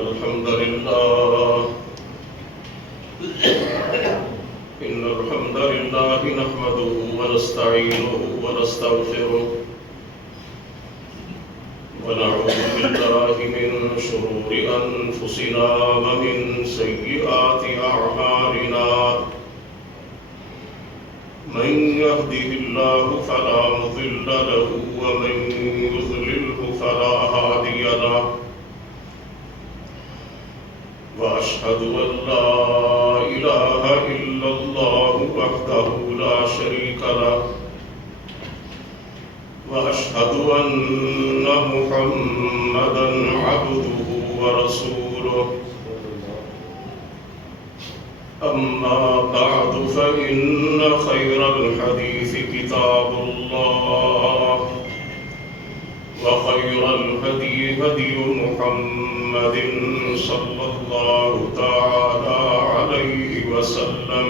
الحمد لله إن الحمد لله نحمده ونستعينه ونستغفره ونعوذ بالله من شرور أنفسنا ومن سيئات أعمالنا من يهده الله فلا مضل له ومن يضلله فلا هادي له وأشهد أن لا إله إلا الله وحده لا شريك له وأشهد أن محمدا عبده ورسوله أما بعد فإن خير الحديث كتاب الله وخير الهدي هدي محمد صلى الله تعالى عليه وسلم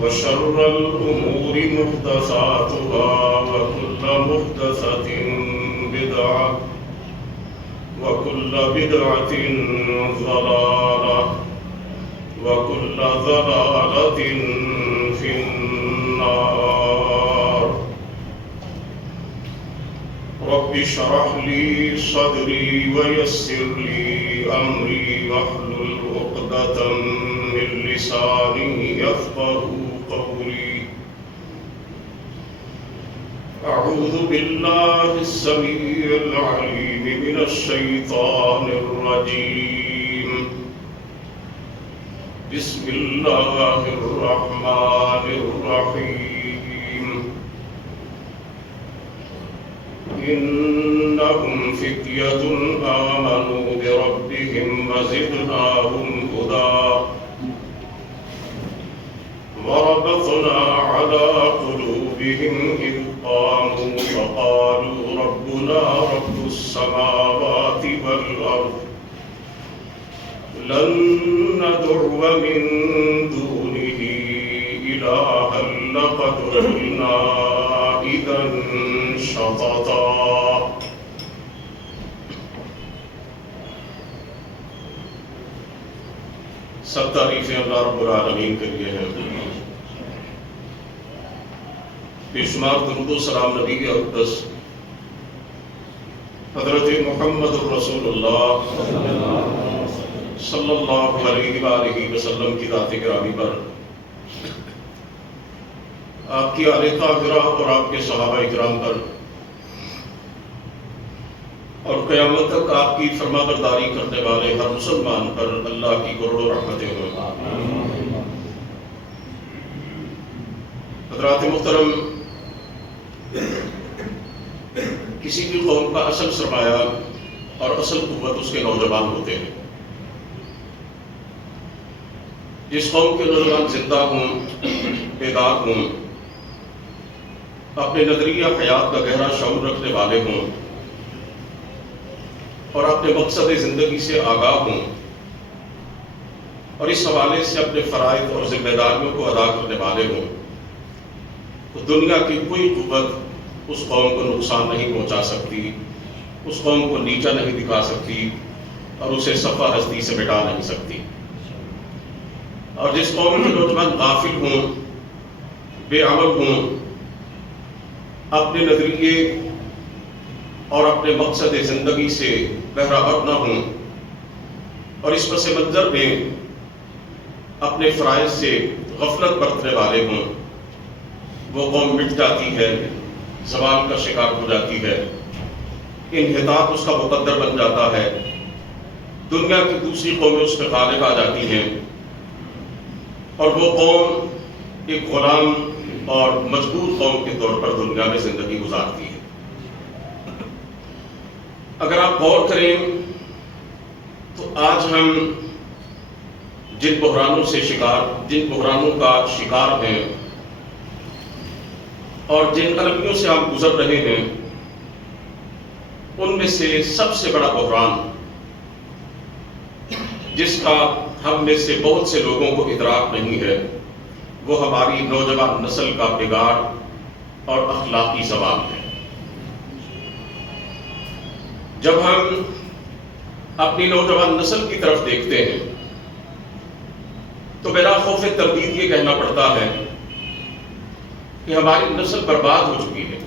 وشر الأمور محدثاتها وكل محدثة بدعة وكل بدعة ضلالة وكل ضلالة في النار رب اشرح لي صدري ويسر لي أمري واحلل عقدة من لساني يفقهوا قولي أعوذ بالله السميع العليم من الشيطان الرجيم بسم الله الرحمن الرحيم إنهم فتية آمنوا بربهم وزدناهم هدى وربطنا على قلوبهم إذ قاموا فقالوا ربنا رب السماوات والأرض لن ندعو من دونه إلها لقد قلنا إذا شططا سب تعریفیں اللہ رب العالمین کے لیے ہیں، بے شمار درود و سلام نبی اقدس حضرت محمد الرسول اللہ صلی اللہ علیہ وآلہ وسلم کی ذات گرامی پر، آپ کی آل طاہرہ اور آپ کے صحابہ اکرام پر، اور قیامت تک آپ کی فرما برداری کرنے والے ہر مسلمان پر اللہ کی کروڑوں رحمتیں ہوں۔ حضرات محترم، کسی بھی قوم کا اصل سرمایہ اور اصل قوت اس کے نوجوان ہوتے ہیں۔ جس قوم کے نوجوان زندہ ہوں، بیدار ہوں، اپنے نظریہ حیات کا گہرا شعور رکھنے والے ہوں اور اپنے مقصد زندگی سے آگاہ ہوں اور اس حوالے سے اپنے فرائض اور ذمہ داریوں کو ادا کرنے والے ہوں، تو دنیا کی کوئی قوت اس قوم کو نقصان نہیں پہنچا سکتی، اس قوم کو نیچا نہیں دکھا سکتی اور اسے صفحہ ہستی سے مٹا نہیں سکتی۔ اور جس قوم کے نوجوان غافل ہوں، بے عمل ہوں، اپنے نظریے اور اپنے مقصد زندگی سے بہرہ نہ ہوں اور اس پس منظر میں اپنے فرائض سے غفلت برتنے والے ہوں، وہ قوم مٹ جاتی ہے، زوال کا شکار ہو جاتی ہے، انحطاط اس کا مقدر بن جاتا ہے، دنیا کی دوسری قومیں اس پہ غالب آ جاتی ہیں اور وہ قوم ایک غلام اور مجبور قوم کے طور پر دنیا میں زندگی گزارتی ہے۔ اگر آپ غور کریں تو آج ہم جن بحرانوں کا شکار ہیں اور جن المیوں سے ہم گزر رہے ہیں، ان میں سے سب سے بڑا بحران جس کا ہم میں سے بہت سے لوگوں کو ادراک نہیں ہے، وہ ہماری نوجوان نسل کا بگاڑ اور اخلاقی زوال ہے۔ جب ہم اپنی نوجوان نسل کی طرف دیکھتے ہیں تو بلا خوف تردید یہ کہنا پڑتا ہے کہ ہماری نسل برباد ہو چکی ہے،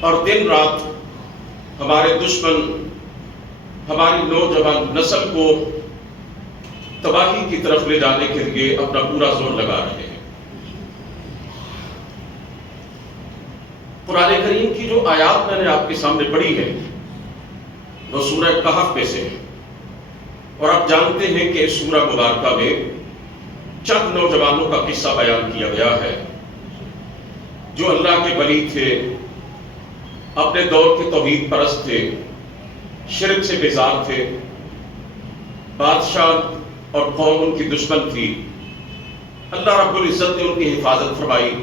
اور دن رات ہمارے دشمن ہماری نوجوان نسل کو تباہی کی طرف لے جانے کے لیے اپنا پورا زور لگا رہے ہیں۔ قرآن کریم کی جو آیات میں نے آپ کے سامنے پڑھی ہے وہ سورہ کہف میں سے ہے، اور آپ جانتے ہیں کہ اس سورہ مبارکہ میں چند نوجوانوں کا قصہ بیان کیا گیا ہے جو اللہ کے ولی تھے، اپنے دور کے توحید پرست تھے، شرک سے بیزار تھے، بادشاہ اور قوم ان کی دشمن تھی۔ اللہ رب العزت نے ان کی حفاظت فرمائی،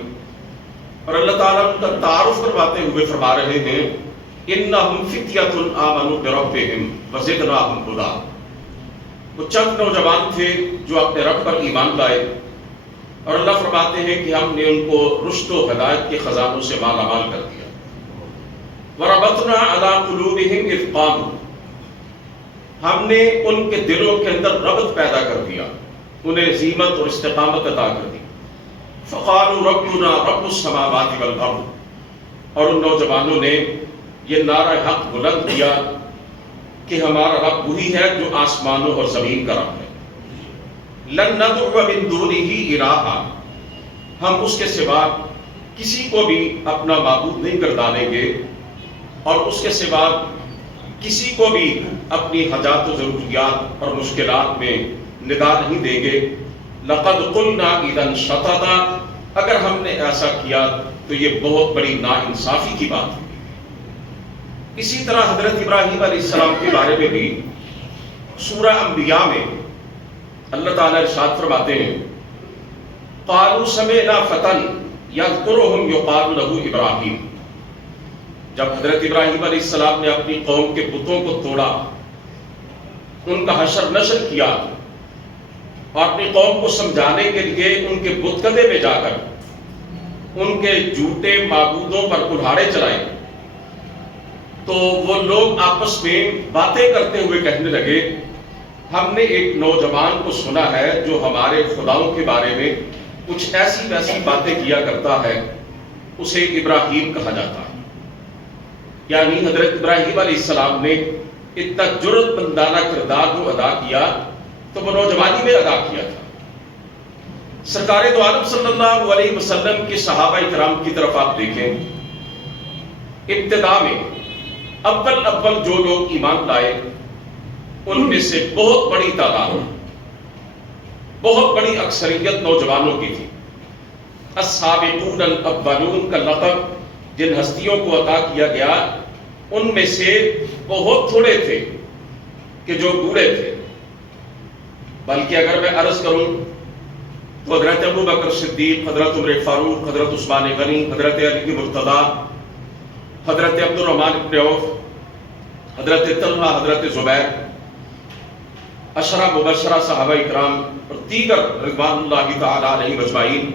اور اللہ تعالیٰ ان کا تعارف کرواتے ہوئے فرما رہے ہیں اِنَّهُمْ فِتْيَةٌ آمَنُوا بِرَبِّهِمْ وَزِدْنَاهُمْ هُدًى۔ وہ چند نوجوان تھے جو اپنے رب پر ایمان لائے، اور اللہ فرماتے ہیں کہ ہم نے ان کو رشد و ہدایت کے خزانوں سے مالا مال کر دیا۔ وَرَبَطْنَا عَلَىٰ قُلُوبِهِمْ إِذْ قَامُوا، ہم نے ان کے دلوں کے اندر ربط پیدا کر دیا، انہیں عزیمت اور استقامت عطا کر دی۔ فَقَالُوا رَبُّنَا رَبُّ السَّمَاوَاتِ وَالْأَرْضِ، اور ان نوجوانوں نے یہ نعرہ حق بلند کیا کہ ہمارا رب وہی ہے جو آسمانوں اور زمین کا رب ہے۔ لَن نَدْعُوَ مِن دُونِهِ إِلَٰهًا، ہم اس کے سوا کسی کو بھی اپنا معبود نہیں گردانیں گے، اور اس کے سوا کسی کو بھی اپنی حاجات و ضروریات اور مشکلات میں ندا نہیں دیں گے۔ لَقَدْ قُلْنَا إِذًا شَطَطًا، اگر ہم نے ایسا کیا تو یہ بہت بڑی ناانصافی کی بات ہے۔ اسی طرح حضرت ابراہیم علیہ السلام کے بارے میں بھی سورہ انبیاء میں اللہ تعالیٰ ارشاد فرماتے ہیں قَالُوا سَمِعْنَا فَتًى يَذْكُرُهُمْ يُقَالُ لَهُ إِبْرَاهِيمُ، جب حضرت ابراہیم علیہ السلام نے اپنی قوم کے بتوں کو توڑا، ان کا حشر نشر کیا، اور اپنی قوم کو سمجھانے کے لیے ان کے بت کدے میں جا کر ان کے جھوٹے معبودوں پر کلہاڑے چلائے، تو وہ لوگ آپس میں باتیں کرتے ہوئے کہنے لگے ہم نے ایک نوجوان کو سنا ہے جو ہمارے خداؤں کے بارے میں کچھ ایسی ویسی باتیں کیا کرتا ہے، اسے ابراہیم کہا جاتا ہے۔ یعنی حضرت ابراہیم علیہ السلام نے اتنا جرأت مندانہ کردار جو ادا کیا تو وہ نوجوانی میں ادا کیا تھا۔ سرکار دو عالم صلی اللہ علیہ وسلم کے صحابہ کرام کی طرف آپ دیکھیں، ابتدا میں اول جو لوگ ایمان لائے ان میں سے بہت بڑی تعداد، بہت بڑی اکثریت نوجوانوں کی تھی۔ السابقون الاولون کا لقب جن ہستیوں کو عطا کیا گیا ان میں سے بہت تھوڑے تھے کہ جو بوڑھے تھے، بلکہ اگر میں عرض کروں تو حضرت ابو بکر صدیق، حضرت عمر فاروق، حضرت عثمان غنی، حضرت علی مرتضیٰ، حضرت عبد الرحمن بن عوف، حضرت طلحہ، حضرت زبیر، عشرہ مبشرہ صحابہ اکرام اور دیگر رضوان اللہ تعالی علیہ اجمعین،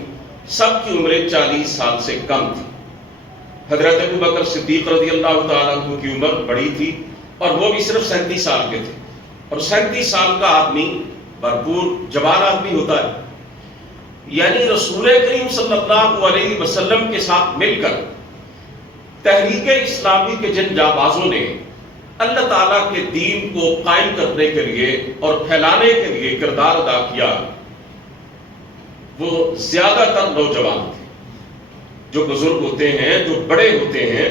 سب کی عمریں 40 سال سے کم تھی۔ حضرت ابو بکر صدیق رضی اللہ تعالیٰ عنہ کی عمر بڑی تھی اور وہ بھی صرف 37 سال کے تھے، اور 37 سال کا آدمی بھرپور جوان آدمی ہوتا ہے۔ یعنی رسول کریم صلی اللہ علیہ وسلم کے ساتھ مل کر تحریک اسلامی کے جن جانبازوں نے اللہ تعالیٰ کے دین کو قائم کرنے کے لیے اور پھیلانے کے لیے کردار ادا کیا، وہ زیادہ تر نوجوان تھے۔ جو بزرگ ہوتے ہیں، جو بڑے ہوتے ہیں،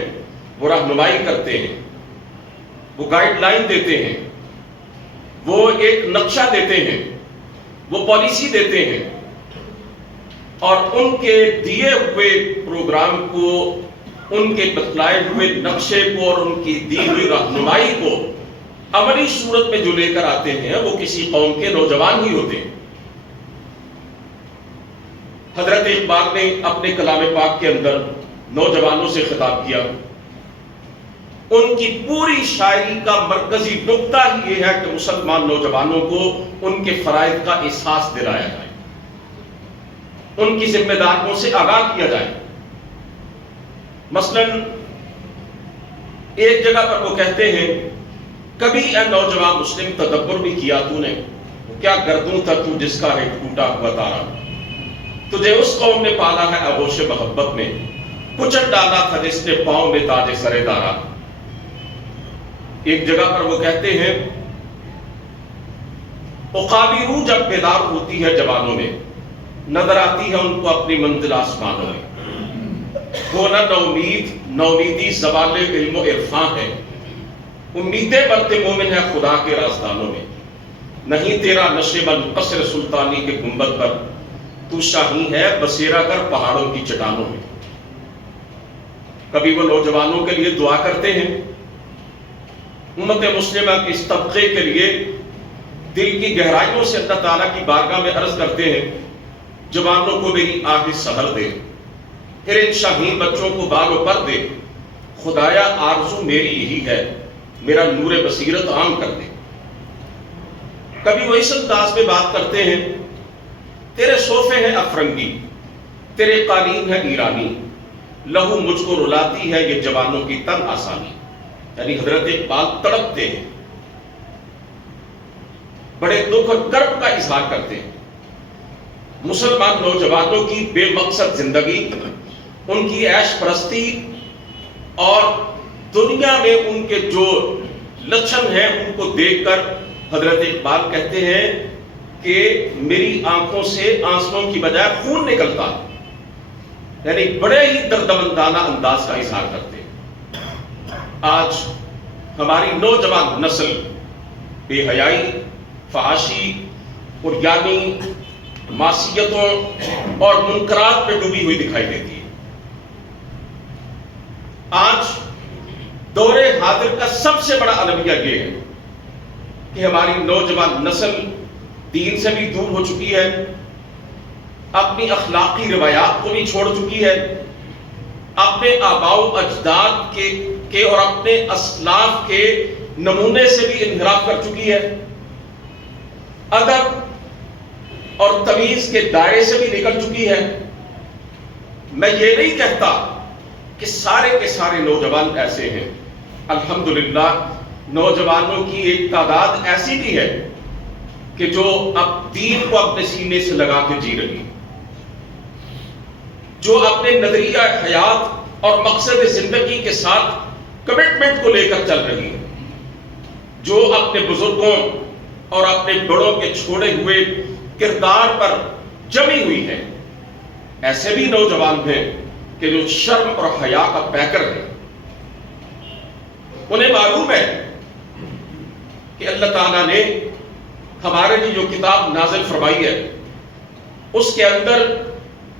وہ رہنمائی کرتے ہیں، وہ گائیڈ لائن دیتے ہیں، وہ ایک نقشہ دیتے ہیں، وہ پالیسی دیتے ہیں، اور ان کے دیے ہوئے پروگرام کو، ان کے بتلائے ہوئے نقشے کو اور ان کی دی ہوئی رہنمائی کو عملی صورت میں جو لے کر آتے ہیں وہ کسی قوم کے نوجوان ہی ہوتے ہیں۔ حضرت اقبال نے اپنے کلام پاک کے اندر نوجوانوں سے خطاب کیا۔ ان کی پوری شاعری کا مرکزی نقطہ ہی یہ ہے کہ مسلمان نوجوانوں کو ان کے فرائض کا احساس دلایا جائے، ان کی ذمہ داریوں سے آگاہ کیا جائے۔ مثلاً ایک جگہ پر وہ کہتے ہیں کبھی اے نوجوان مسلم تدبر بھی کیا تو نے، کیا گردوں تھا تو جس کا ہے ٹوٹا ہوا تارا، تجھے اس قوم نے پالا ہے آغوش محبت میں، کچل ڈالا تھا جس نے پاؤں میں تاج سر دارا۔ ایک جگہ پر وہ کہتے ہیں عقابی روح جب بیدار ہوتی ہے جوانوں میں، نظر آتی ہے ان کو اپنی منزل آسمانوں میں، وہ نہ نومیدی زوال علم و عرفان ہے، امیدیں برتے مومن ہے خدا کے رازدانوں میں، نہیں تیرا نشے من قصر سلطانی کے گنبد پر، تو شاہی ہے بسیرا کر پہاڑوں کی چٹانوں میں۔ کبھی وہ نوجوانوں کے لیے دعا کرتے ہیں، امت مسلمہ کے اس طبقے کے لیے دل کی گہرائیوں سے اللہ تعالیٰ کی بارگاہ میں عرض کرتے ہیں جوانوں کو میری آہ سحر دے، پھر ان شاہین بچوں کو بال و پر دے، خدایا آرزو میری یہی ہے میرا نور بصیرت عام کر دے۔ کبھی وہ اس انداز میں بات کرتے ہیں تیرے صوفے ہیں افرنگی، تیرے قالین ہے ایرانی، لہو مجھ کو رلاتی ہے یہ جوانوں کی تن آسانی۔ یعنی حضرت اقبال تڑپتے ہیں، بڑے دکھ اور کرب کا اظہار کرتے ہیں، مسلمان نوجوانوں کی بے مقصد زندگی، ان کی عیش پرستی اور دنیا میں ان کے جو لچھن ہیں ان کو دیکھ کر حضرت اقبال کہتے ہیں کہ میری آنکھوں سے آنسوؤں کی بجائے خون نکلتا، یعنی بڑے ہی دردمندانہ انداز کا اظہار کرتے ہیں۔ آج ہماری نوجوان نسل بے حیائی، فحاشی اور یعنی معصیتوں اور منکرات پہ ڈوبی ہوئی دکھائی دیتی ہے۔ آج دور حاضر کا سب سے بڑا المیہ یہ ہے کہ ہماری نوجوان نسل دین سے بھی دور ہو چکی ہے، اپنی اخلاقی روایات کو بھی چھوڑ چکی ہے، اپنے آباء و اجداد کے اور اپنے اسلاف کے نمونے سے بھی انحراف کر چکی ہے، ادب اور تمیز کے دائرے سے بھی نکل چکی ہے۔ میں یہ نہیں کہتا کہ سارے کے سارے نوجوان ایسے ہیں، الحمدللہ نوجوانوں کی ایک تعداد ایسی بھی ہے کہ جو اب دین کو اپنے سینے سے لگا کے جی رہی، جو اپنے نظریہ حیات اور مقصد زندگی کے ساتھ کمٹمنٹ کو لے کر چل رہی ہے، جو اپنے بزرگوں اور اپنے بڑوں کے چھوڑے ہوئے کردار پر جمی ہوئی ہے۔ ایسے بھی نوجوان ہیں کہ جو شرم اور حیا کا پیکر ہیں، انہیں معلوم ہے کہ اللہ تعالیٰ نے ہمارے لیے جو کتاب نازل فرمائی ہے اس کے اندر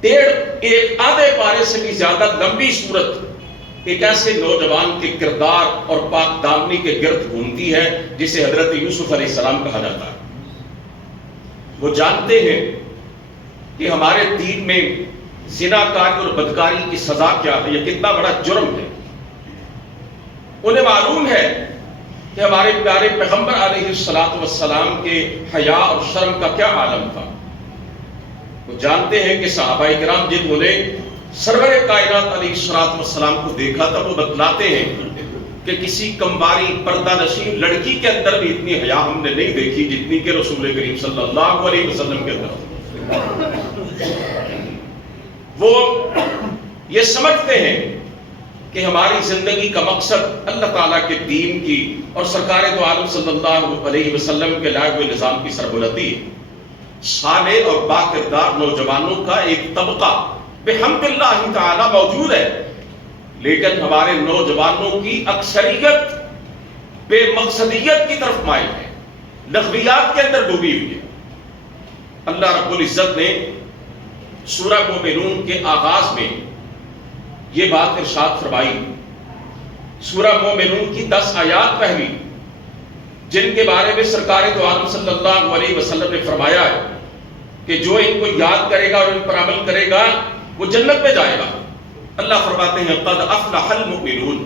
ایک آدھے پارے سے بھی زیادہ لمبی صورت ایک ایسے نوجوان کے کردار اور پاک دامنی کے گرد گھومتی ہے جسے حضرت یوسف علیہ السلام کہا جاتا ہے۔ وہ جانتے ہیں کہ ہمارے دین میں زناکاری اور بدکاری کی سزا کیا ہے، یہ کتنا بڑا جرم ہے۔ انہیں معلوم ہے کہ ہمارے پیارے پیغمبر علیہ السلام کے حیا اور شرم کا کیا عالم تھا۔ وہ جانتے ہیں کہ صحابہ کرام جنہوں نے سرور کائنات علیہ السلام کو دیکھا تھا، وہ بتلاتے ہیں کہ کسی کمباری پردہ نشین لڑکی کے اندر بھی اتنی حیا ہم نے نہیں دیکھی جتنی کہ رسول کریم صلی اللہ علیہ وسلم کے اندر۔ وہ یہ سمجھتے ہیں کہ ہماری زندگی کا مقصد اللہ تعالیٰ کے دین کی اور سرکار دو عالم صلی اللہ علیہ وسلم کے لائے ہوئے نظام کی سربلندی ہے۔ صالح اور با کردار نوجوانوں کا ایک طبقہ بحمد اللہ تعالیٰ موجود ہے، لیکن ہمارے نوجوانوں کی اکثریت بے مقصدیت کی طرف مائل ہے، لغویات کے اندر ڈوبی ہوئی ہے۔ اللہ رب العزت نے سورہ مومنون کے آغاز میں یہ بات ارشاد فرمائی، سورہ مومنون کی 10 آیات پہلی، جن کے بارے میں سرکار دو عالم صلی اللہ علیہ وسلم نے فرمایا ہے کہ جو ان کو یاد کرے گا اور ان پر عمل کرے گا وہ جنت میں جائے گا۔ اللہ فرماتے ہیں قد افلح المؤمنون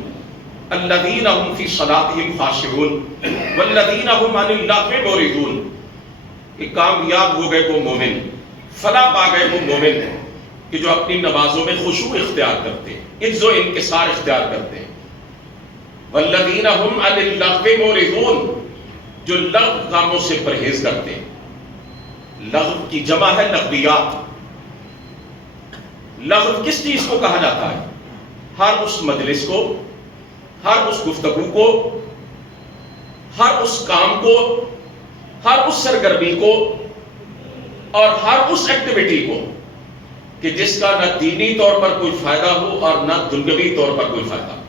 الذین هم فی صلاتهم خاشعون والذین هم عن اللغو معرضون۔ کہ کامیاب ہو گئے وہ مومن، فلاح پا گئے وہ مومن کہ جو اپنی نمازوں میں خشوع اختیار کرتے ہیں، عجز و انکسار اختیار کرتے ہیں۔ والذین هم عن اللغو معرضون، جو لغو کاموں سے پرہیز کرتے ہیں۔ لغو کی جمع ہے لغویات۔ لغو کس چیز کو کہا جاتا ہے؟ ہر اس مجلس کو، ہر اس گفتگو کو، ہر اس کام کو، ہر اس سرگرمی کو اور ہر اس ایکٹیویٹی کو کہ جس کا نہ دینی طور پر کوئی فائدہ ہو اور نہ دنیاوی طور پر کوئی فائدہ ہو،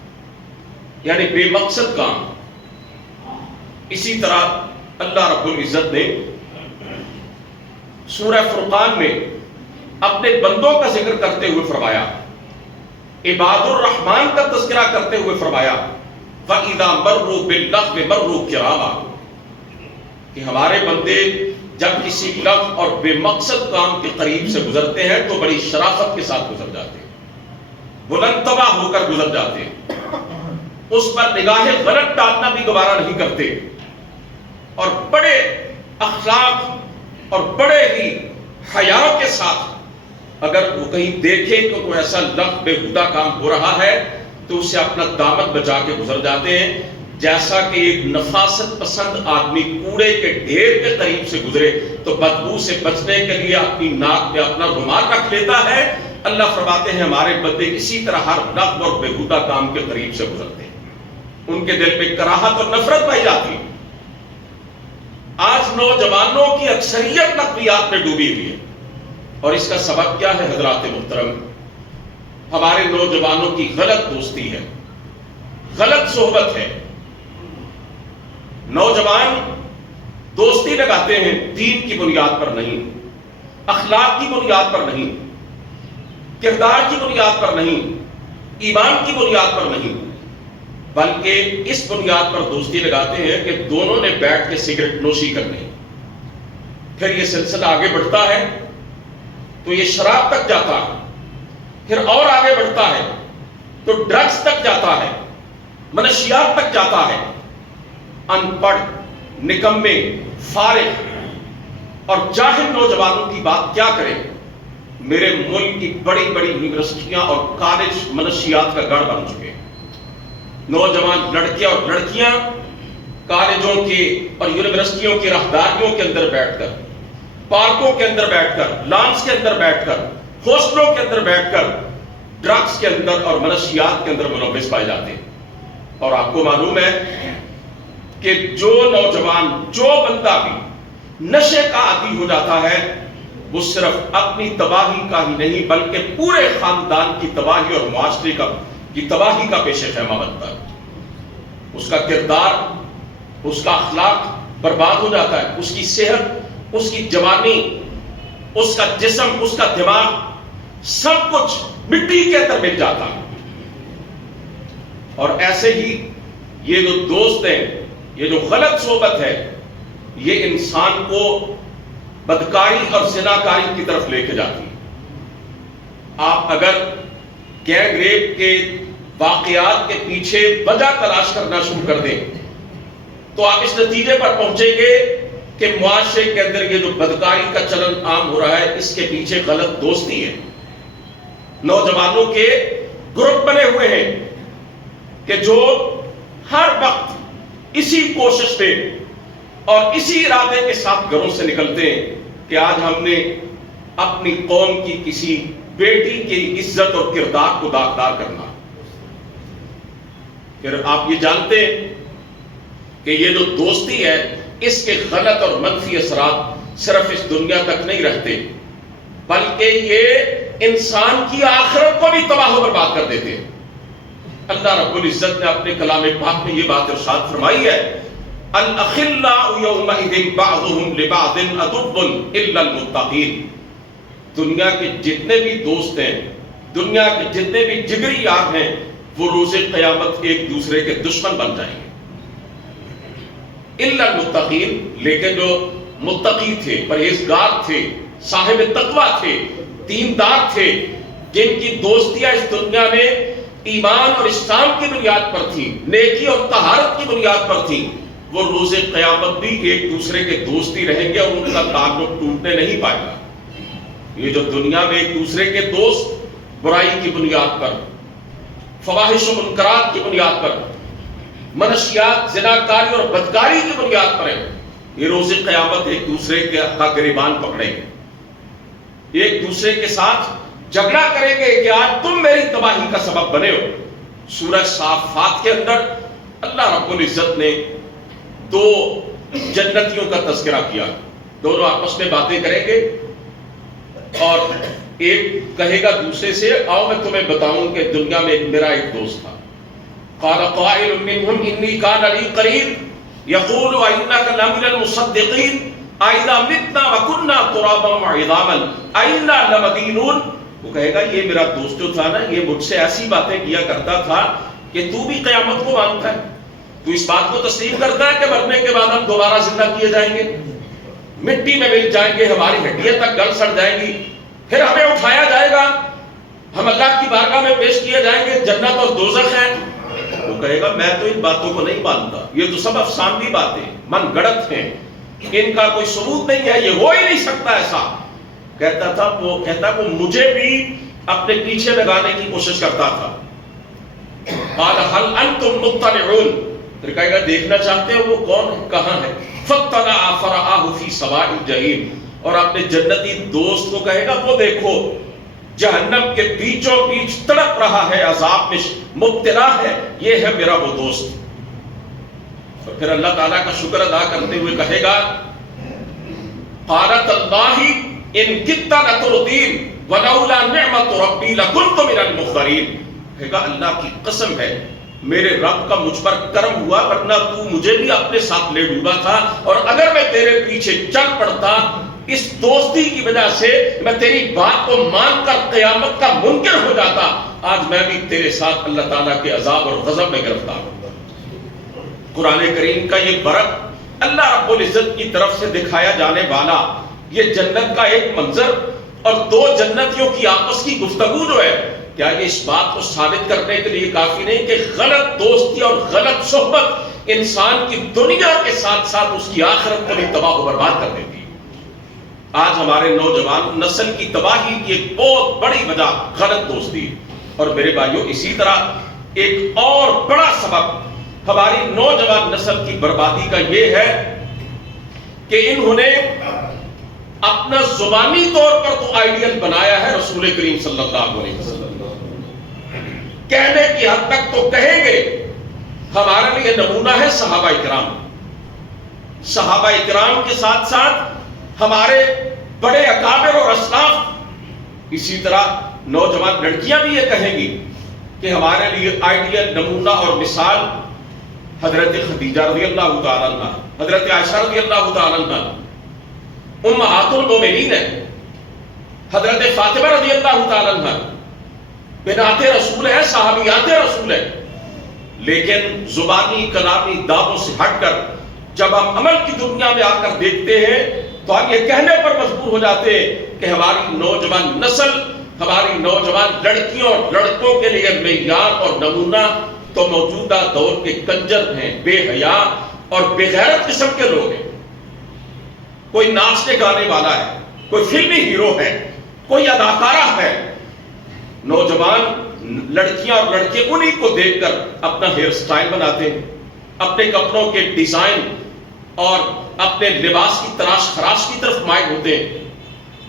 یعنی بے مقصد کام۔ اسی طرح اللہ رب العزت نے سورہ فرقان میں اپنے بندوں کا ذکر کرتے ہوئے فرمایا، عباد الرحمن کا تذکرہ کرتے ہوئے فرمایا وَإِذَا مَرُّوا بِاللَّغْوِ مَرُّوا كِرَامًا، کہ ہمارے بندے جب کسی لغو اور بے مقصد کام کے قریب سے گزرتے ہیں تو بڑی شرافت کے ساتھ گزر جاتے ہیں، بلند طبع ہو کر گزر جاتے ہیں، اس پر نگاہ غلط ڈالنا بھی گوارا نہیں کرتے، اور بڑے اخلاق اور بڑے ہی حیا کے ساتھ اگر وہ کہیں دیکھیں کہ کوئی ایسا لغو بےہودہ کام ہو رہا ہے تو اسے اپنا دامن بچا کے گزر جاتے ہیں، جیسا کہ ایک نفاست پسند آدمی کوڑے کے ڈھیر کے قریب سے گزرے تو بدبو سے بچنے کے لیے اپنی ناک میں اپنا رومال رکھ لیتا ہے۔ اللہ فرماتے ہیں ہمارے بندے اسی طرح ہر لغو اور بےہودہ کام کے قریب سے گزرتے ہیں، ان کے دل پہ کراہت اور نفرت پائی جاتی ہے۔ آج نوجوانوں کی اکثریت لغویات میں ڈوبی ہوئی ہے، اور اس کا سبب کیا ہے حضرات محترم؟ ہمارے نوجوانوں کی غلط دوستی ہے، غلط صحبت ہے۔ نوجوان دوستی لگاتے ہیں دین کی بنیاد پر نہیں، اخلاق کی بنیاد پر نہیں، کردار کی بنیاد پر نہیں، ایمان کی بنیاد پر نہیں، بلکہ اس بنیاد پر دوستی لگاتے ہیں کہ دونوں نے بیٹھ کے سگریٹ نوشی کرنی۔ پھر یہ سلسلہ آگے بڑھتا ہے تو یہ شراب تک جاتا ہے، پھر اور آگے بڑھتا ہے تو ڈرگز تک جاتا ہے، منشیات تک جاتا ہے۔ ان پڑھ، نکمے، فارغ اور جاہل نوجوانوں کی بات کیا کریں؟ میرے ملک کی بڑی بڑی یونیورسٹیاں اور کالج منشیات کا گڑھ بن چکے ہیں۔ نوجوان لڑکے اور لڑکیاں کالجوں کے اور یونیورسٹیوں کی راہداریوں کے اندر بیٹھ کر، پارکوں کے اندر بیٹھ کر، لانس کے اندر بیٹھ کر، ہاسٹلوں کے اندر بیٹھ کر ڈرگز کے اندر اور منشیات کے اندر ملوث پائے جاتے ہیں۔ اور آپ کو معلوم ہے کہ جو نوجوان، جو بندہ بھی نشے کا عادی ہو جاتا ہے وہ صرف اپنی تباہی کا ہی نہیں بلکہ پورے خاندان کی تباہی اور معاشرے کی تباہی کا پیش خیمہ بنتا ہے۔ اس کا کردار، اس کا اخلاق برباد ہو جاتا ہے، اس کی صحت، اس کی جوانی، اس کا جسم، اس کا دماغ، سب کچھ مٹی کے اندر مل جاتا ہے۔ اور ایسے ہی یہ جو دوست ہیں، یہ جو غلط صحبت ہے، یہ انسان کو بدکاری اور زناکاری کی طرف لے کے جاتی ہے۔ آپ اگر گینگ ریپ کے واقعات کے پیچھے وجہ تلاش کرنا شروع کر دیں تو آپ اس نتیجے پر پہنچیں گے کہ معاشرے کے اندر یہ جو بدکاری کا چلن عام ہو رہا ہے اس کے پیچھے غلط دوستی ہے۔ نوجوانوں کے گروپ بنے ہوئے ہیں کہ جو ہر وقت اسی کوشش میں اور اسی ارادے کے ساتھ گھروں سے نکلتے ہیں کہ آج ہم نے اپنی قوم کی کسی بیٹی کی عزت اور کردار کو داغدار کرنا۔ پھر آپ یہ جانتے ہیں کہ یہ جو دوستی ہے اس کے غلط اور منفی اثرات صرف اس دنیا تک نہیں رہتے بلکہ یہ انسان کی آخرت کو بھی تباہ و برباد کر دیتے ہیں۔ اللہ رب العزت نے اپنے کلام پاک میں یہ بات ارشاد فرمائی ہے، الْأَخِلَّاءُ يَوْمَئِذٍ بَعْضُهُمْ لِبَعْضٍ عَدُوٌّ إِلَّا الْمُتَّقِينَ۔ دنیا کے جتنے بھی دوست ہیں، دنیا کے جتنے بھی جگری یار ہیں، وہ روز قیامت ایک دوسرے کے دشمن بن جائیں گے۔ إِلَّا الْمُتَّقِينَ، لیکن جو متقی تھے، پرہیزگار تھے، صاحب تقویٰ تھے، دیندار تھے، جن کی دوستیاں اس دنیا میں ایمان اور اسلام کی بنیاد پر تھی، نیکی اور طہارت کی بنیاد پر تھی، وہ روز قیامت بھی ایک دوسرے کے دوستی رہیں گے اور ان کا تعلق ٹوٹنے نہیں پائے گا۔ یہ جو دنیا میں ایک دوسرے کے دوست برائی کی بنیاد پر، فواحش و منکرات کی بنیاد پر منشیات، زناکاری اور بدکاری کی بنیاد پر ہیں، یہ روز قیامت ایک دوسرے کا گریبان پکڑیں گے، ایک دوسرے کے ساتھ جھگڑا کریں گے کہ آج تم میری تباہی کا سبب بنے ہو۔ سورہ صافات کے اندر اللہ رب العزت نے دو جنتیوں کا تذکرہ کیا، دونوں آپس میں باتیں کریں گے اور ایک کہے گا دوسرے سے آؤ میں تمہیں بتاؤں کہ دنیا میں میرا ایک دوست تھا۔ قال قائل منهم انی کان لی قریب یقول ائنک لمن المصدقین اذا متنا وکنا ترابا وعظاما ائنا لمدینون، وہ کہے گا یہ میرا دوست جو تھا نا یہ مجھ سے ایسی باتیں کیا کرتا تھا کہ تو بھی قیامت کو مانتا ہے، تو اس بات کو تسلیم کرتا ہے کہ مرنے کے بعد ہم دوبارہ زندہ کیے جائیں گے، مٹی میں مل جائیں گے، ہماری ہڈیاں تک گل سڑ جائیں گی، پھر ہمیں اٹھایا جائے گا، ہم اللہ کی بارگاہ میں پیش کیے جائیں گے، جنت اور دوزخ ہے۔ وہ کہے گا میں تو ان باتوں کو نہیں مانتا، یہ تو سب افسانوی باتیں من گڑت ہیں، ان کا کوئی ثبوت نہیں ہے، یہ ہو ہی نہیں سکتا ایسا۔ کہتا وہ مجھے بھی اپنے پیچھے لگانے کی کوشش کرتا تھا۔ قال هل انتم مطلعون، پھر کہے گا دیکھنا چاہتے ہو وہ کون ہے کہاں ہے؟ فاطلع فرآہ فی سواء الجحیم، اور اپنے جنتی دوست کو کہے گا وہ دیکھو جہنم کے بیچوں بیچ تڑپ رہا ہے، عذاب میں مبتلا ہے، یہ ہے میرا وہ دوست۔ اور پھر اللہ تعالیٰ کا شکر ادا کرتے ہوئے کہے گا قالت اللہ ان کدت لتردین ولولا نعمت ربی لکنت من المحضرین، کہے گا اللہ کی قسم ہے میرے رب کا مجھ پر کرم ہوا ورنہ تو مجھے بھی اپنے ساتھ لے ڈوبا تھا، اور اگر میں تیرے پیچھے چل پڑتا اس دوستی کی وجہ سے میں تیری بات کو مان کر قیامت کا منکر ہو جاتا، آج میں بھی تیرے ساتھ اللہ تعالیٰ کے عذاب اور غضب میں گرفتار ہوتا۔ قرآن کریم کا یہ برق اللہ رب العزت کی طرف سے دکھایا جانے والا یہ جنت کا ایک منظر اور دو جنتیوں کی آپس کی گفتگو جو ہے، کیا یہ اس بات کو ثابت کرنے کے لیے کافی نہیں کہ غلط دوستی اور غلط صحبت انسان کی دنیا کے ساتھ ساتھ اس کی آخرت کو بھی تباہ و برباد کر دیتی ہے۔ آج ہمارے نوجوان نسل کی تباہی کی ایک بہت بڑی وجہ غلط دوستی ہے، اور میرے بھائیوں اسی طرح ایک اور بڑا سبب ہماری نوجوان نسل کی بربادی کا یہ ہے کہ انہوں نے اپنا زبانی طور پر تو آئیڈیل بنایا ہے رسول کریم صلی اللہ علیہ وسلم، کہنے کی حد تک تو کہیں گے ہمارے لیے نمونہ ہے صحابہ اکرام، صحابہ اکرام کے ساتھ ساتھ ہمارے بڑے اکابر اور اسلاف، اسی طرح نوجوان لڑکیاں بھی یہ کہیں گی کہ ہمارے لیے آئیڈیل نمونہ اور مثال حضرت خدیجہ رضی اللہ تعالیٰ عنہ، حضرت عائشہ رضی اللہ تعالیٰ عنہ امہات المومنین ہے، حضرت فاطمہ رضی اللہ تعالیٰ عنہ بنات رسول ہے، صحابیات رسول ہے، لیکن زبانی کلامی دعووں سے ہٹ کر جب ہم عمل کی دنیا میں آ کر دیکھتے ہیں تو ہم یہ کہنے پر مجبور ہو جاتے ہیں کہ ہماری نوجوان نسل، ہماری نوجوان لڑکیوں اور لڑکوں کے لیے معیار اور نمونہ تو موجودہ دور کے کنجر ہیں، بے حیا اور بے غیرت قسم کے لوگ ہیں۔ کوئی ناچنے گانے والا ہے، کوئی فلمی ہیرو ہے، کوئی اداکارہ ہے، نوجوان لڑکیاں اور لڑکے انہی کو دیکھ کر اپنا ہیئر سٹائل بناتے ہیں، اپنے کپڑوں کے ڈیزائن اور اپنے لباس کی تراش خراش کی طرف مائل ہوتے ہیں،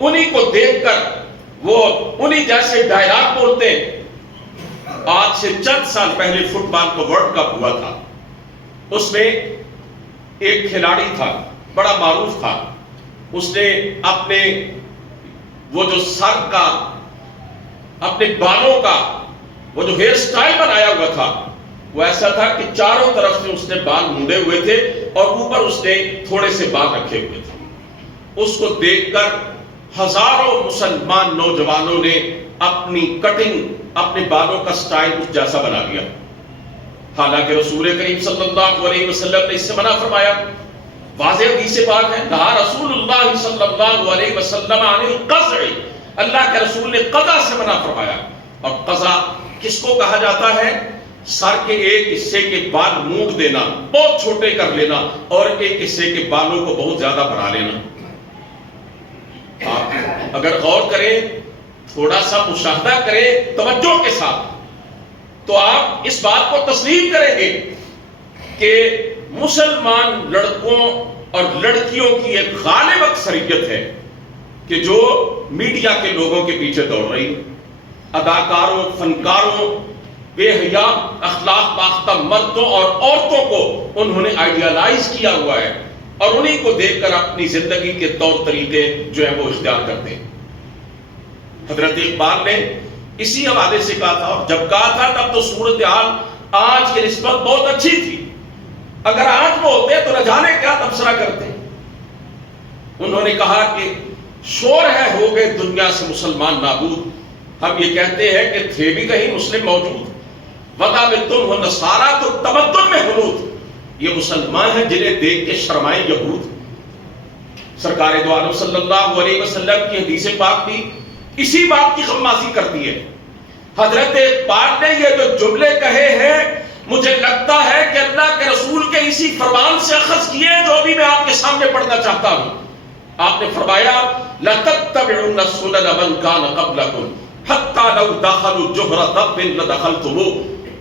انہی کو دیکھ کر وہ انہی جیسے ڈائلاگ بولتے ہیں۔ آج سے چند سال پہلے فٹ بال کا ورلڈ کپ ہوا تھا، اس میں ایک کھلاڑی تھا بڑا معروف تھا، اس نے اپنے وہ جو سر کا اپنے بالوں کا وہ جو ہیئر سٹائل بنایا ہوا تھا وہ ایسا تھا کہ چاروں طرف سے اس نے بال مونڈے ہوئے تھے اور اوپر اس نے تھوڑے سے بال رکھے ہوئے تھے۔ اس کو دیکھ کر ہزاروں مسلمان نوجوانوں نے اپنی کٹنگ، اپنے بالوں کا سٹائل اس جیسا بنا لیا، حالانکہ رسول کریم صلی اللہ علیہ وسلم نے اس سے منع فرمایا۔ واضح حدیث پاک ہے، نہا رسول اللہ صلی اللہ علیہ وسلم عن القزع، اللہ کے رسول نے قزع سے منع فرمایا۔ اور قزع کس کو کہا جاتا ہے؟ سر کے ایک حصے کے بال مونڈ دینا، بہت چھوٹے کر لینا، اور ایک حصے کے بالوں کو بہت زیادہ بڑھا لینا۔ آپ اگر غور کریں، تھوڑا سا مشاہدہ کریں توجہ کے ساتھ، تو آپ اس بات کو تسلیم کریں گے کہ مسلمان لڑکوں اور لڑکیوں کی ایک غالب اکثریت ہے کہ جو میڈیا کے لوگوں کے پیچھے دوڑ رہی، اداکاروں، فنکاروں، بے حیا اخلاق باختہ مردوں اور عورتوں کو انہوں نے آئیڈیالائز کیا ہوا ہے، اور انہیں کو دیکھ کر اپنی زندگی کے طور طریقے جو ہیں وہ اختیار کرتے ہیں۔ حضرت اقبال نے اسی حوالے سے کہا تھا، اور جب کہا تھا تب تو صورتحال آج کی نسبت بہت اچھی تھی، اگر آج وہ ہوتے تو نہ جانے کیا تبصرہ کرتے۔ انہوں نے کہا کہ شور ہے ہو گئے دنیا سے مسلمان نابود، ہم یہ کہتے ہیں کہ تھے بھی کہیں مسلم موجود، ودا میں تم ہو نصارا تو تمدن میں ہنود، یہ مسلمان ہیں جنہیں دیکھ کے شرمائے یہود۔ سرکار دو عالم صلی اللہ علیہ وسلم کی حدیث پاک بھی اسی بات کی خماسی کرتی ہے۔ حضرت پاک نے یہ جو جملے کہے ہیں، مجھے لگتا ہے کہ اللہ کے رسول کے اسی فرمان سے اخذ کیے جو بھی میں آپ کے سامنے پڑھنا چاہتا ہوں۔ آپ نے فرمایا لَتَتَّبِعُنَّ سُنَنَ مَنْ كَانَ قَبْلَكُمْ حَتَّى لَوْ دَخَلُوا جُحْرَ دَبٍّ لَدَخَلْتُمُوهُ۔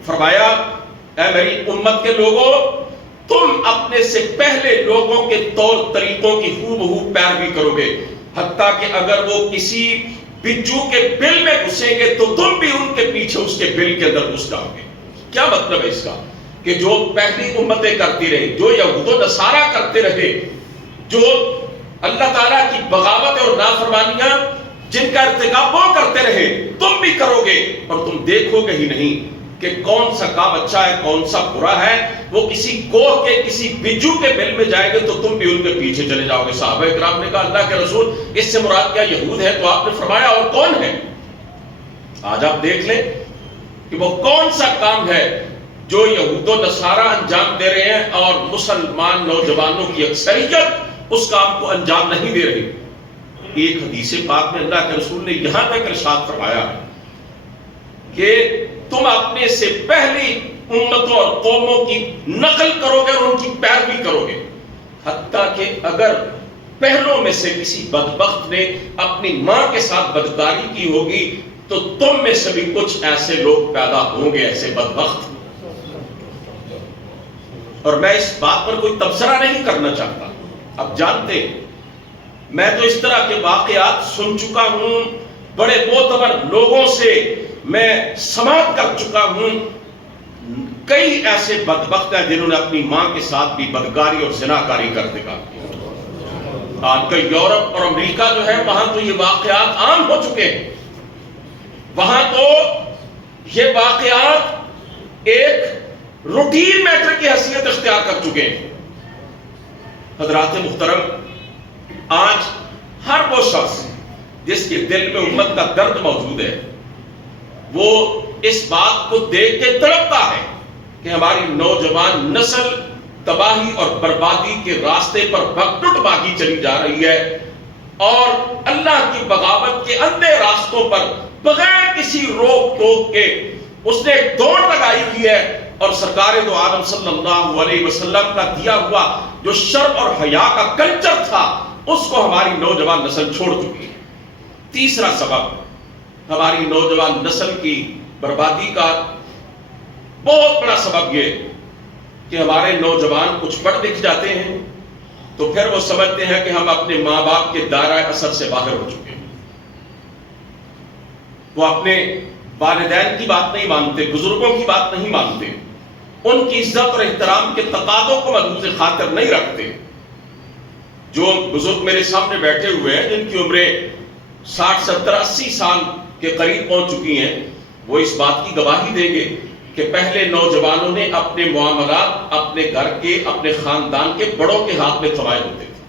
فرمایا اے میری امت کے لوگوں، تم اپنے سے پہلے لوگوں کے طور طریقوں کی ہو پیروی کرو گے، حتیٰ کہ اگر وہ کسی بچو کے بل میں گھسیں گے تو تم بھی ان کے پیچھے اس کے بل کے اندر گھس جاؤ گے۔ کیا مطلب ہے اس کا؟ کہ جو پہلی امتیں کرتی رہی، جو یہود و نصارہ کرتے رہے، جو اللہ تعالیٰ کی بغاوت اور نافرمانیاں جن کا ارتکاب وہ کرتے رہے، تم بھی کرو گے، اور تم دیکھو گے ہی نہیں کہ کون سا کام اچھا ہے کون سا برا ہے۔ وہ کسی کوہ کے کسی بجو کے بل میں جائیں گے تو تم بھی ان کے پیچھے چلے جاؤ گے۔ صحابہ کرام نے کہا اللہ کے رسول اس سے مراد کیا یہود ہے؟ تو آپ نے فرمایا اور کون ہے؟ آج آپ دیکھ لیں کہ وہ کون سا کام ہے جو یہود و نصارہ انجام دے رہے ہیں اور مسلمان نوجوانوں کی اکثریت اس کام کو انجام نہیں دے رہی۔ ایک حدیث پاک میں اللہ کے رسول نے یہاں تک ارشاد فرمایا ہے کہ تم اپنے سے پہلی امتوں اور قوموں کی نقل کرو گے اور ان کی پیروی کرو گے، حتیٰ کہ اگر پہلوں میں سے کسی بدبخت نے اپنی ماں کے ساتھ بدکاری کی ہوگی تو تم میں سے بھی کچھ ایسے لوگ پیدا ہوں گے، ایسے بدبخت۔ اور میں اس بات پر کوئی تبصرہ نہیں کرنا چاہتا، اب جانتے میں تو اس طرح کے واقعات سن چکا ہوں، بڑے معتبر لوگوں سے میں سماعت کر چکا ہوں، کئی ایسے بدبخت ہیں جنہوں نے اپنی ماں کے ساتھ بھی بدکاری اور زناکاری کر دکھا۔ آج کل یورپ اور امریکہ جو ہے وہاں تو یہ واقعات عام ہو چکے ہیں، وہاں تو یہ واقعات ایک روٹین میٹر کی حیثیت اختیار کر چکے ہیں۔ حضرات محترم، آج ہر وہ شخص جس کے دل میں امت کا درد موجود ہے وہ اس بات کو دیکھ کے تڑپتا ہے کہ ہماری نوجوان نسل تباہی اور بربادی کے راستے پر بھگٹٹ باغی چلی جا رہی ہے، اور اللہ کی بغاوت کے اندھے راستوں پر بغیر کسی روک ٹوک کے اس نے ایک دوڑ لگائی ہوئی ہے، اور سرکار دو عالم صلی اللہ علیہ وسلم کا دیا ہوا جو شرم اور حیا کا کلچر تھا اس کو ہماری نوجوان نسل چھوڑ چکی ہے۔ تیسرا سبب ہماری نوجوان نسل کی بربادی کا بہت بڑا سبب یہ کہ ہمارے نوجوان کچھ پڑھ لکھ جاتے ہیں تو پھر وہ سمجھتے ہیں کہ ہم اپنے ماں باپ کے دائرہ اثر سے باہر ہو چکے ہیں، وہ اپنے والدین کی بات نہیں مانتے، بزرگوں کی بات نہیں مانتے، ان کی عزت اور احترام کے تقاضوں کو ملحوظ خاطر نہیں رکھتے۔ جو بزرگ میرے سامنے بیٹھے ہوئے ہیں جن کی عمریں 60 70 80 سال کے قریب پہنچ چکی ہیں، وہ اس بات کی گواہی دیں گے کہ پہلے نوجوانوں نے اپنے معاملات اپنے گھر کے اپنے خاندان کے بڑوں کے ہاتھ میں تھمائے ہوتے تھے،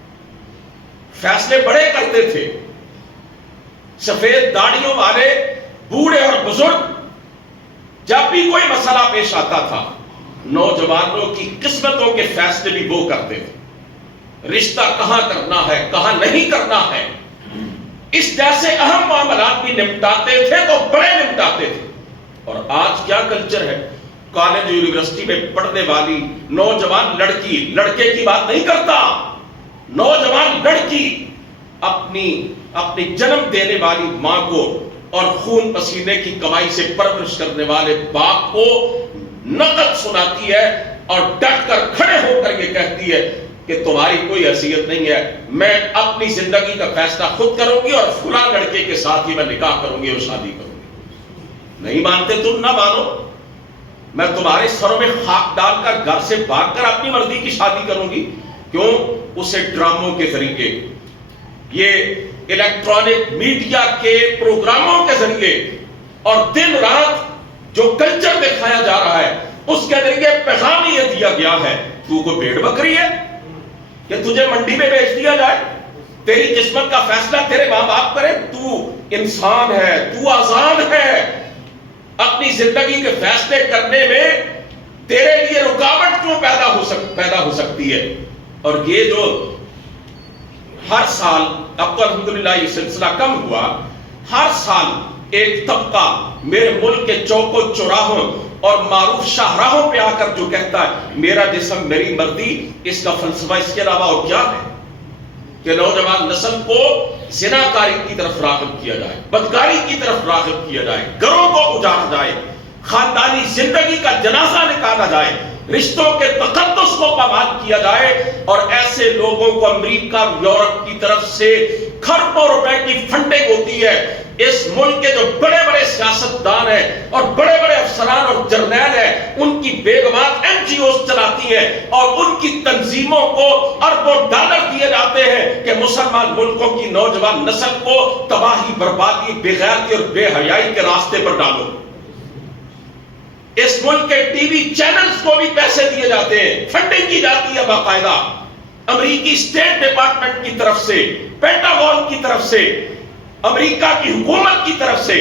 فیصلے بڑے کرتے تھے۔ سفید داڑھیوں والے بوڑھے اور بزرگ جب بھی کوئی مسئلہ پیش آتا تھا نوجوانوں کی قسمتوں کے فیصلے بھی وہ کرتے تھے، رشتہ کہاں کرنا ہے کہاں نہیں کرنا ہے، اس جیسے اہم معاملات بھی نمٹاتے تھے تو بڑے نمٹاتے تھے۔ اور آج کیا کلچر ہے، کالج یونیورسٹی میں پڑھنے والی نوجوان لڑکی لڑکے کی بات نہیں کرتا، نوجوان لڑکی اپنی جنم دینے والی ماں کو اور خون پسینے کی کمائی سے پرورش کرنے والے باپ کو نقد سناتی ہے اور ڈٹ کر کھڑے ہو کر یہ کہتی ہے کہ تمہاری کوئی حیثیت نہیں ہے، میں اپنی زندگی کا فیصلہ خود کروں گی اور فلاں لڑکے کے ساتھ ہی میں نکاح کروں گی اور شادی کروں گی۔ نہیں مانتے تم نہ مانو، میں تمہارے سروں میں خاک ڈال کر گھر سے بھاگ کر اپنی مرضی کی شادی کروں گی۔ کیوں؟ اسے ڈراموں کے ذریعے، یہ الیکٹرانک میڈیا کے پروگراموں کے ذریعے اور دن رات جو کلچر دکھایا جا رہا ہے اس کے ذریعے پیغام یہ دیا گیا ہے، تو کوئی بھیڑ بکری ہے کہ تجھے منڈی میں بیچ دیا جائے، تیری قسمت کا فیصلہ تیرے ماں باپ کرے، تو انسان ہے، تو آزاد ہے، اپنی زندگی کے فیصلے کرنے میں تیرے لیے رکاوٹ کیوں پیدا ہو سکتی ہے۔ اور یہ جو ہر سال، اب تو الحمدللہ یہ سلسلہ کم ہوا، ہر سال ایک طبقہ میرے ملک کے چوک و چوراہوں اور معروف شاہراہوں پہ آ کر جو کہتا ہے میرا جسم میری مرضی، اس کا فلسفہ اس کے علاوہ اور کیا ہے کہ نوجوان نسل کو زناکاری کی طرف راغب کیا جائے، بدکاری کی طرف راغب کیا جائے، گھروں کو اجاڑا جائے، خاندانی زندگی کا جنازہ نکالا جائے، رشتوں کے تقدس کو پامال کیا جائے، اور ایسے لوگوں کو امریکہ یورپ کی طرف سے کھربوں روپے کی فنڈنگ ہوتی ہے۔ اس ملک کے جو بڑے بڑے سیاستدان ہیں اور بڑے بڑے افسران اور جرنیل ہیں، ان کی بیگمات NGOs چلاتی ہیں اور ان کی تنظیموں کو اربوں ڈالر دیے جاتے ہیں کہ مسلمان ملکوں کی نوجوان نسل کو تباہی، بربادی، بے غیرتی اور بے حیائی کے راستے پر ڈالو۔ اس ملک کے ٹی وی چینلز کو بھی پیسے دیے جاتے ہیں، فنڈنگ کی جاتی ہے باقاعدہ، امریکی اسٹیٹ ڈپارٹمنٹ کی طرف سے، پینٹاگون کی طرف سے، امریکہ کی حکومت کی طرف سے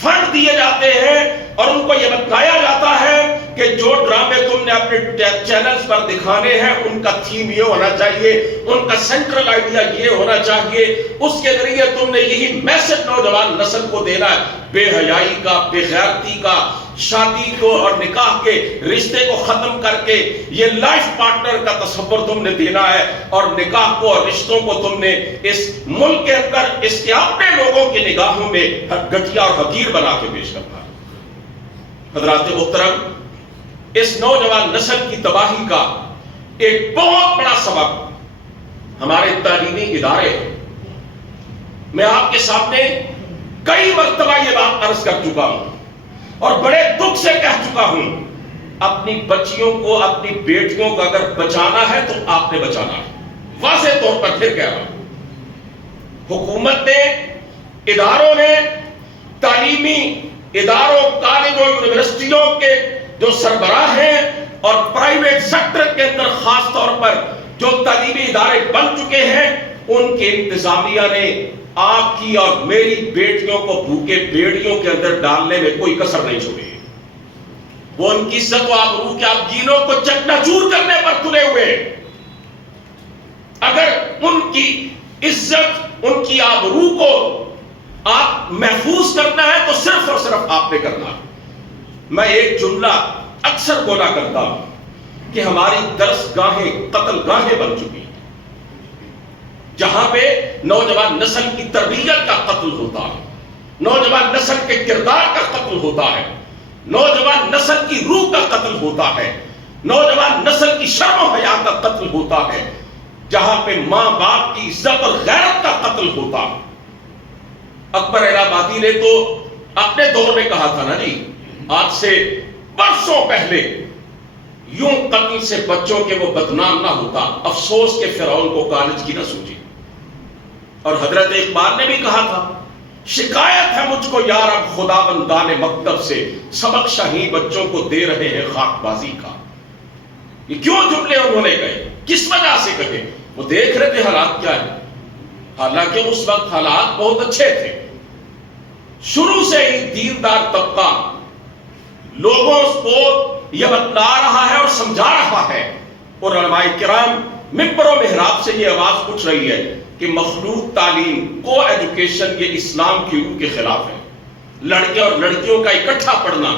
فنڈ دیے جاتے ہیں، اور ان کو یہ بتایا جاتا ہے کہ جو ڈرامے تم نے اپنے چینلز پر دکھانے ہیں ان کا تھیم یہ ہونا چاہیے، ان کا سینٹرل آئیڈیا یہ ہونا چاہیے، اس کے ذریعے تم نے یہی میسج نوجوان نسل کو دینا ہے، بے حیائی کا، بے غیرتی کا، شادی کو اور نکاح کے رشتے کو ختم کر کے یہ لائف پارٹنر کا تصور تم نے دینا ہے، اور نکاح کو اور رشتوں کو تم نے اس ملک کے اندر اس کے اپنے لوگوں کی نگاہوں میں گھٹیا اور حقیر بنا کے پیش کرنا ہے۔ حضرات محترم، اس نوجوان نسل کی تباہی کا ایک بہت بڑا سبب ہمارے تعلیمی ادارے ہیں۔ میں آپ کے سامنے کئی مرتبہ یہ بات عرض کر چکا ہوں اور بڑے دکھ سے کہہ چکا ہوں، اپنی بچیوں کو، اپنی بیٹیوں کو اگر بچانا ہے تو آپ نے بچانا ہے۔ واضح طور پر پھر کہہ رہا ہوں، حکومت نے، اداروں نے، تعلیمی اداروں، کالجوں، یونیورسٹیوں کے جو سربراہ ہیں اور پرائیویٹ سیکٹر کے اندر خاص طور پر جو تعلیمی ادارے بن چکے ہیں، ان کے انتظامیہ نے آپ کی اور میری بیٹیوں کو بھوکے بیڑیوں کے اندر ڈالنے میں کوئی کسر نہیں چھوڑی۔ وہ ان کی عزت و آبرو کے آبگینوں کو چکنا چور کرنے پر تلے ہوئے۔ اگر ان کی عزت، ان کی آبرو کو آپ محفوظ کرنا ہے تو صرف اور صرف آپ نے کرنا ہے۔ میں ایک جملہ اکثر بولا کرتا ہوں کہ ہماری درس گاہیں قتل گاہیں بن چکی ہیں، جہاں پہ نوجوان نسل کی تربیت کا قتل ہوتا ہے، نوجوان نسل کے کردار کا قتل ہوتا ہے، نوجوان نسل کی روح کا قتل ہوتا ہے، نوجوان نسل کی شرم و حیا کا قتل ہوتا ہے، جہاں پہ ماں باپ کی عزت اور غیرت کا قتل ہوتا ہے۔ اکبر الہ آبادی نے تو اپنے دور میں کہا تھا نا جی، آج سے برسوں پہلے، یوں قتل سے بچوں کے وہ بدنام نہ ہوتا، افسوس کے فرعون کو کالج کی نہ سوچی۔ اور حضرت اقبال نے بھی کہا تھا، شکایت ہے مجھ کو یا رب خدا بندان مکتب سے، سبق شاہی بچوں کو دے رہے ہیں خاک بازی کا۔ یہ کیوں جملے انہوں نے کہے، کس وجہ سے کہے؟ وہ دیکھ رہے تھے حالات کیا ہے، حالانکہ اس وقت حالات بہت اچھے تھے۔ شروع سے ہی دیندار طبقہ لوگوں کو یہ بتلا رہا ہے اور سمجھا رہا ہے، اور علماء کرام ممبر و محراب سے یہ آواز اٹھ رہی ہے کہ مخلوط تعلیم، کو ایجوکیشن، یہ اسلام کی روح کے خلاف ہے۔ لڑکے اور لڑکیوں کا اکٹھا پڑھنا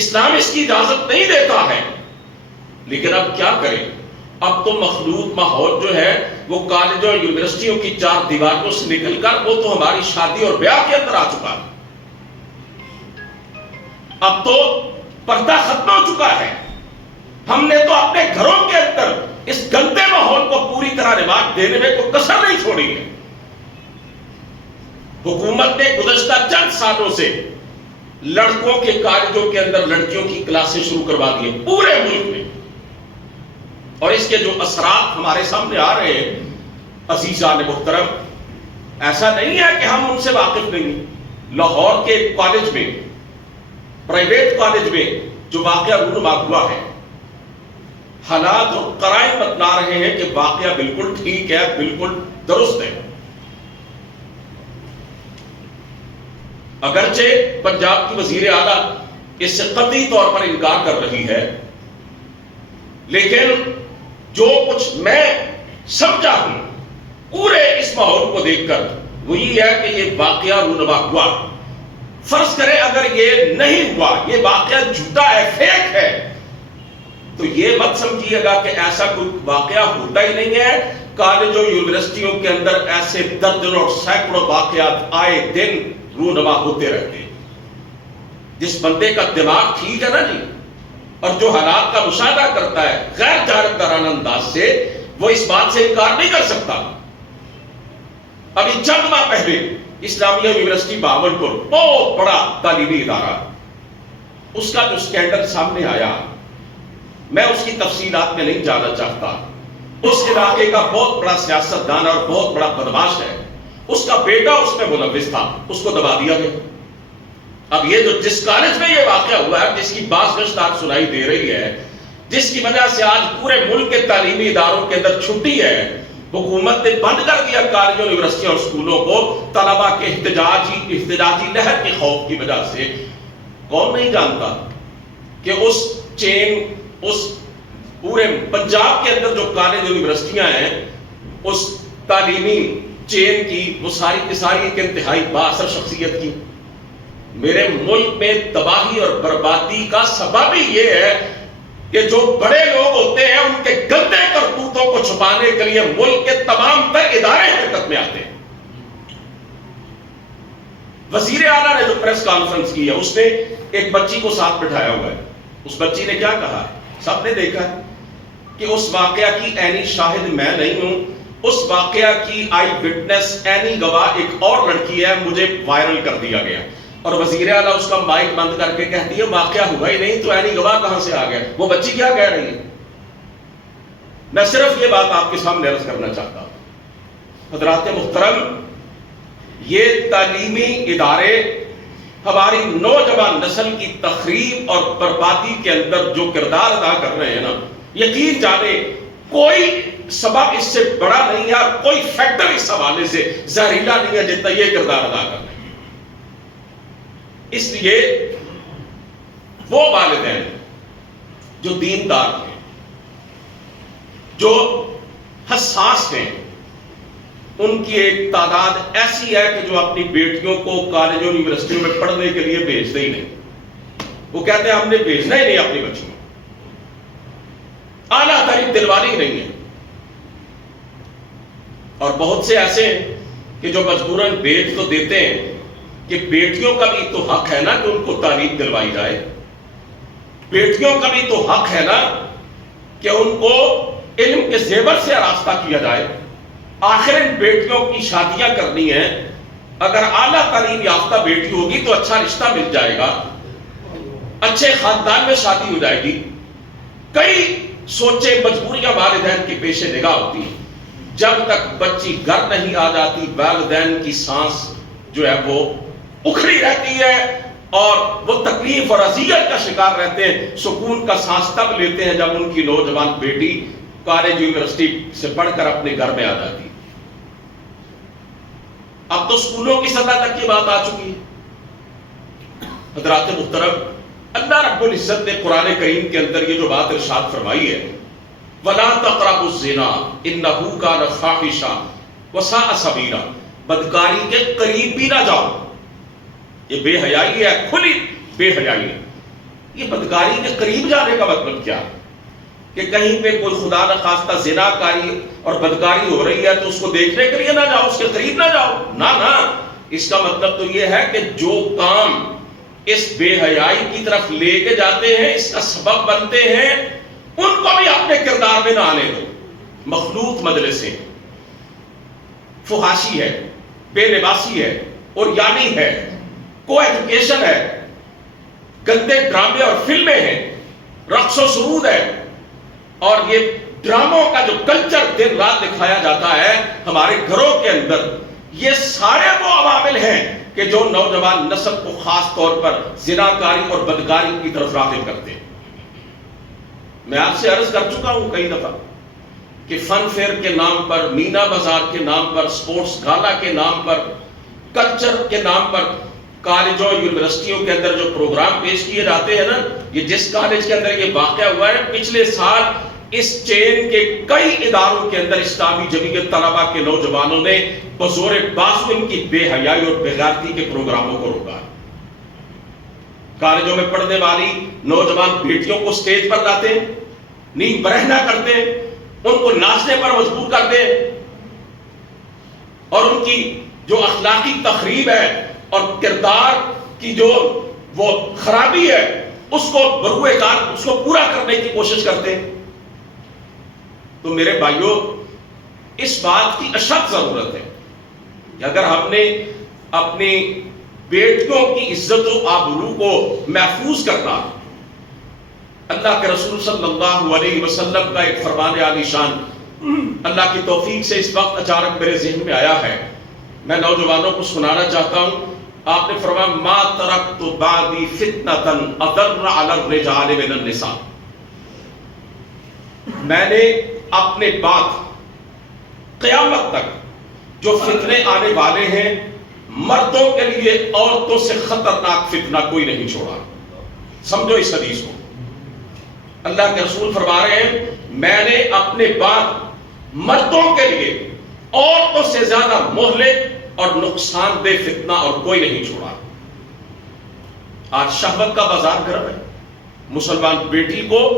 اسلام اس کی اجازت نہیں دیتا ہے، لیکن اب کیا کریں؟ اب تو مخلوط ماحول جو ہے وہ کالجوں اور یونیورسٹیوں کی چار دیواروں سے نکل کر وہ تو ہماری شادی اور بیاہ کے اندر آ چکا ہے۔ اب تو پردہ ختم ہو چکا ہے. ہم نے تو اپنے گھروں کے اندر اس گندے ماحول کو پوری طرح رواج دینے میں کوئی کسر نہیں چھوڑی ہے. حکومت نے گزشتہ چند سالوں سے لڑکوں کے کالجوں کے اندر لڑکیوں کی کلاسیں شروع کروا دی ہیں پورے ملک میں, اور اس کے جو اثرات ہمارے سامنے آ رہے ہیں عزیزان محترم, ایسا نہیں ہے کہ ہم ان سے واقف نہیں. لاہور کے کالج میں, پرائیویٹ کالج میں جو واقعہ رونما ہوا ہے, حالات اور قرائن بتلا رہے ہیں کہ واقعہ بالکل ٹھیک ہے, بالکل درست ہے. اگرچہ پنجاب کی وزیر اعلیٰ اس سے قطعی طور پر انکار کر رہی ہے, لیکن جو کچھ میں سمجھا ہوں پورے اس ماحول کو دیکھ کر وہ یہ ہے کہ یہ واقعہ رونما ہوا. فرض کریں اگر یہ نہیں ہوا, یہ واقعہ جھوٹا ہے, فیک ہے, تو یہ مت سمجھیے گا کہ ایسا کوئی واقعہ ہوتا ہی نہیں ہے. کالجوں یونیورسٹیوں کے اندر ایسے درجنوں اور سینکڑوں واقعات آئے دن رونما ہوتے رہتے ہیں. جس بندے کا دماغ ٹھیک ہے نا جی, اور جو حالات کا مشاہدہ کرتا ہے غیر جانبدارانہ انداز سے, وہ اس بات سے انکار نہیں کر سکتا. ابھی چند ماہ پہلے اسلامیہ یونیورسٹی بہاولپور, بہت بڑا تعلیمی ادارہ, اس کا جو سکینڈل سامنے آیا, میں اس کی تفصیلات میں نہیں جانا چاہتا. اس علاقے کا بہت بڑا سیاستدان اور بہت بڑا بدماش ہے, اس کا بیٹا اس میں ملوث تھا, اس کو دبا دیا گیا. اب یہ جو جس کالج میں یہ واقعہ ہوا ہے, جس کی باز گشت آج سنائی دے رہی ہے, جس کی وجہ سے آج پورے ملک کے تعلیمی اداروں کے اندر چھٹی ہے, حکومت نے بند کر دیا کالجوں یونیورسٹیوں اور اسکولوں کو طلبا کے احتجاجی لہر کے خوف کی وجہ سے. کون نہیں جانتا کہ اس چین, اس پورے پنجاب کے اندر جو کالج یونیورسٹیاں ہیں, اس تعلیمی چین کی وہ ساری کی ساری ایک انتہائی بااثر شخصیت کی. میرے ملک میں تباہی اور بربادی کا سبب ہی یہ ہے کہ جو بڑے لوگ ہوتے ہیں ان کے گندے کرتوتوں کو چھپانے کے لیے ملک کے تمام تر ادارے حرکت میں آتے ہیں. وزیر اعلیٰ نے جو پریس کانفرنس کی ہے, اس نے ایک بچی کو ساتھ بٹھایا ہوا ہے. اس بچی نے کیا کہا, سب نے دیکھا کہ اس واقعہ کی عینی شاہد میں نہیں ہوں, اس واقعہ کی آئی وٹنس عینی گواہ ایک اور لڑکی ہے, مجھے وائرل کر دیا گیا. اور وزیر اعلیٰ اس کا مائک بند کر کے کہتی ہے واقعہ ہوا ہی نہیں, تو عینی گواہ کہاں سے آ گیا. وہ بچی کیا کہہ رہی ہے؟ میں صرف یہ بات آپ کے سامنے عرض کرنا چاہتا ہوں. حضرات محترم, یہ تعلیمی ادارے ہماری نوجوان نسل کی تخریب اور بربادی کے اندر جو کردار ادا کر رہے ہیں نا, یقین جانے کوئی سبب اس سے بڑا نہیں ہے, اور کوئی فیکٹر اس حوالے سے زہریلا نہیں ہے جتنا یہ کردار ادا کر رہے ہیں. اس لیے وہ والدین جو دیندار ہیں, جو حساس ہیں, ان کی ایک تعداد ایسی ہے کہ جو اپنی بیٹیوں کو کالجوں یونیورسٹیوں میں پڑھنے کے لیے بھیجتے ہی نہیں. وہ کہتے ہیں ہم نے بھیجنا ہی نہیں اپنی بچیوں, اعلیٰ تعلیم دلوانی ہی نہیں ہے. اور بہت سے ایسے ہیں کہ جو مجبوراً بھیج تو دیتے ہیں, کہ بیٹیوں کا بھی تو حق ہے نا کہ ان کو تعلیم دلوائی جائے. بیٹیوں کا بھی تو حق ہے نا کہ ان کو علم کے زیور سے آراستہ کیا جائے. آخر ان بیٹیوں کی شادیاں کرنی ہیں, اگر اعلیٰ تعلیم یافتہ بیٹی ہوگی تو اچھا رشتہ مل جائے گا, اچھے خاندان میں شادی ہو جائے گی. کئی سوچے مجبوریاں والدین کی پیش نگاہ ہوتی ہیں. جب تک بچی گھر نہیں آ جاتی, والدین کی سانس جو ہے وہ اکھڑی رہتی ہے, اور وہ تکلیف اور اذیت کا شکار رہتے ہیں. سکون کا سانس تب لیتے ہیں جب ان کی نوجوان بیٹی کالج یونیورسٹی سے پڑھ کر اپنے گھر میں آ جاتی. اب تو اسکولوں کی سطح تک یہ بات آ چکی ہے. حضرات محترم, اللہ رب العزت نے قرآن کریم کے اندر یہ جو بات ارشاد فرمائی ہے, وَلَا تَقْرَبُوا الزِّنَا إِنَّهُ كَانَ فَاحِشًا وَسَاءَ سَبِيلًا, بدکاری کے قریب بھی نہ جاؤ. یہ بے حیائی ہے, کھلی بے حیائی ہے. یہ بدکاری کے قریب جانے کا مطلب کیا ہے؟ کہ کہیں پہ کوئی خدا نخواستہ زنا کاری اور بدکاری ہو رہی ہے تو اس کو دیکھنے کے لیے نہ جاؤ, اس کے قریب نہ جاؤ. نہ, اس کا مطلب تو یہ ہے کہ جو کام اس بے حیائی کی طرف لے کے جاتے ہیں، اس کا سبب بنتے ہیں، ان کو بھی اپنے کردار میں نہ آنے دو۔ مخلوط مجلسیں، فحاشی ہے، بے لباسی ہے، اور یعنی ہے، کو ایجوکیشن ہے، گندے ڈرامے اور فلمیں ہیں، رقص و سرود ہے، اور یہ ڈراموں کا جو کلچر دن رات دکھایا جاتا ہے ہمارے گھروں کے اندر، یہ سارے وہ عوامل ہیں کہ جو نوجوان نسل کو خاص طور پر زناکاری اور بدکاری کی طرف راغب کرتے ہیں۔ میں آپ سے عرض کر چکا ہوں کئی دفعہ کہ فن فیئر کے نام پر، مینا بازار کے نام پر، سپورٹس گالا کے نام پر، کلچر کے نام پر کالجوں یونیورسٹیوں کے اندر جو پروگرام پیش کیے جاتے ہیں نا، یہ جس کالج کے اندر یہ واقعہ ہوا ہے، پچھلے سال اس چین کے کئی اداروں کے اندر اسلامی جمعیت طلبہ کے نوجوانوں نے بزور بازو ان کی بے حیائی اور بے غیرتی کے پروگراموں کو روکا۔ کالجوں میں پڑھنے والی نوجوان بیٹیوں کو سٹیج پر لاتے ہیں، نیند برہنہ کرتے ہیں، ان کو ناچنے پر مجبور کرتے ہیں، اور ان کی جو اخلاقی تخریب ہے اور کردار کی جو وہ خرابی ہے اس کو بروئے کار اس کو پورا کرنے کی کوشش کرتے ہیں۔ تو میرے بھائیوں، اس بات کی اشد ضرورت ہے کہ اگر ہم نے اپنی بیٹیوں کی عزت و آبرو کو محفوظ کرنا، اللہ کے رسول صلی اللہ علیہ وسلم کا ایک فرمان عالی شان اللہ کی توفیق سے اس وقت اچانک میرے ذہن میں آیا ہے، میں نوجوانوں کو سنانا چاہتا ہوں۔ آپ نے فرمایا ما ترکت بعدی فتنۃ اضر علی الرجال من النساء، میں نے اپنے بعد قیامت تک جو فتنے آنے والے ہیں، مردوں کے لیے عورتوں سے خطرناک فتنہ کوئی نہیں چھوڑا۔ سمجھو اس حدیث کو، اللہ کے رسول فرما رہے ہیں میں نے اپنے بعد مردوں کے لیے عورتوں سے زیادہ مہلک اور نقصان دہ فتنہ اور کوئی نہیں چھوڑا۔ آج شہوت کا بازار گرم ہے، مسلمان بیٹی کو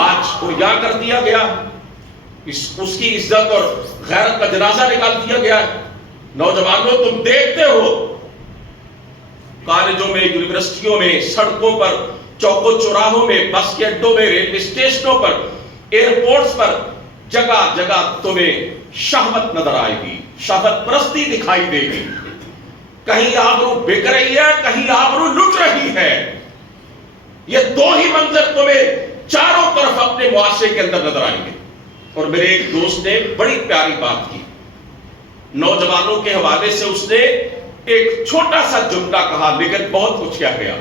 آج ریا کر دیا گیا، اس کی عزت اور غیرت کا جنازہ نکال دیا گیا ہے۔ نوجوانوں، تم دیکھتے ہو کالجوں میں، یونیورسٹیوں میں، سڑکوں پر، چوک و چوراہوں میں، بس کے اڈوں میں، ریلوے اسٹیشنوں پر، ایئرپورٹس پر، جگہ جگہ تمہیں شہوت نظر آئے گی، شہوت پرستی دکھائی دے گی۔ کہیں آبرو بک رہی ہے، کہیں آبرو لٹ رہی ہے۔ یہ دو ہی منظر تمہیں چاروں طرف اپنے معاشرے کے اندر نظر آئیں گے۔ اور میرے ایک دوست نے بڑی پیاری بات کی، نوجوانوں کے حوالے سے اس نے ایک چھوٹا سا جملہ کہا لیکن بہت کچھ کہہ گیا۔